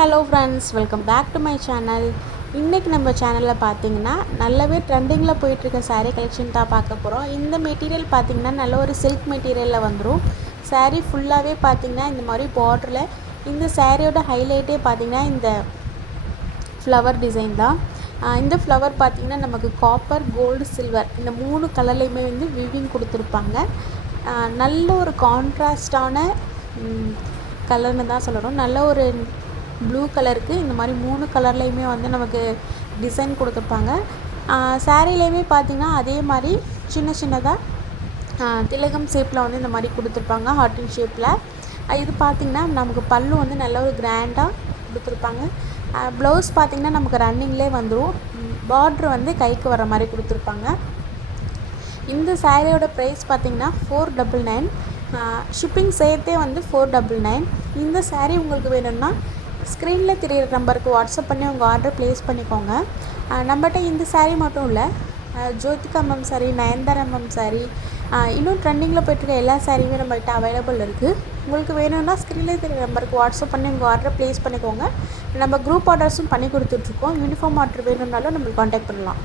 Hello friends, welcome back to my channel. இன்றைக்கி நம்ம சேனலில் பார்த்தீங்கன்னா நல்லாவே ட்ரெண்டிங்கில் போயிட்டுருக்க saree கலெக்ஷன் தான் பார்க்க போகிறோம். இந்த மெட்டீரியல் பார்த்திங்கன்னா நல்ல ஒரு சில்க் மெட்டீரியலில் வந்துடும். saree ஃபுல்லாகவே பார்த்திங்கன்னா இந்த மாதிரி பார்டரில் இந்த சாரியோட ஹைலைட்டே பார்த்திங்கன்னா இந்த ஃப்ளவர் டிசைன் தான். இந்த ஃப்ளவர் பார்த்திங்கன்னா நமக்கு காப்பர், கோல்டு, சில்வர் இந்த 3 கலர்லேயுமே வந்து விவிங் கொடுத்துருப்பாங்க. நல்ல ஒரு கான்ட்ராஸ்டான கலர்னு தான் சொல்லணும். நல்ல ஒரு ப்ளூ கலருக்கு இந்த மாதிரி 3 கலர்லேயுமே வந்து நமக்கு டிசைன் கொடுத்துருப்பாங்க. சாரீலேயுமே பார்த்திங்கன்னா அதே மாதிரி சின்ன சின்னதாக திலகம் ஷேப்பில் வந்து இந்த மாதிரி கொடுத்துருப்பாங்க, ஹார்ட்டின் ஷேப்பில். இது பார்த்திங்கன்னா நமக்கு பல்லு வந்து நல்ல ஒரு கிராண்டாக கொடுத்துருப்பாங்க. ப்ளவுஸ் பார்த்திங்கன்னா நமக்கு ரன்னிங்லேயே வந்துடும். பார்ட்ரு வந்து கைக்கு வர மாதிரி கொடுத்துருப்பாங்க. இந்த சாரியோட ப்ரைஸ் பார்த்திங்கன்னா 499. ஷிப்பிங் சேர்த்தே வந்து 499. இந்த சாரீ உங்களுக்கு வேணும்னா ஸ்க்ரீனில் தெரியிற நம்பருக்கு வாட்ஸ்அப் பண்ணி உங்கள் ஆர்டர் ப்ளேஸ் பண்ணிக்கோங்க. நம்மகிட்ட இந்த சாரீ மட்டும் இல்லை, ஜோதிகா மேம் சாரீ, நயன்தாரா மேம் சாரீ, இன்னும் ட்ரெண்டிங்கில் போய்ட்டுருக்க எல்லா சாரியுமே நம்மகிட்ட அவைலபிள் இருக்குது. உங்களுக்கு வேணும்னா ஸ்க்ரீனில் தெரியிற நம்பருக்கு வாட்ஸ்அப் பண்ணி உங்கள் ஆர்டர் ப்ளேஸ் பண்ணிக்கோங்க. நம்ம குரூப் ஆர்டர்ஸும் பண்ணி கொடுத்துட்ருக்கோம். யூனிஃபார்ம் ஆர்டர் வேணும்னாலும் நம்மளுக்கு காண்டாக்ட் பண்ணலாம்.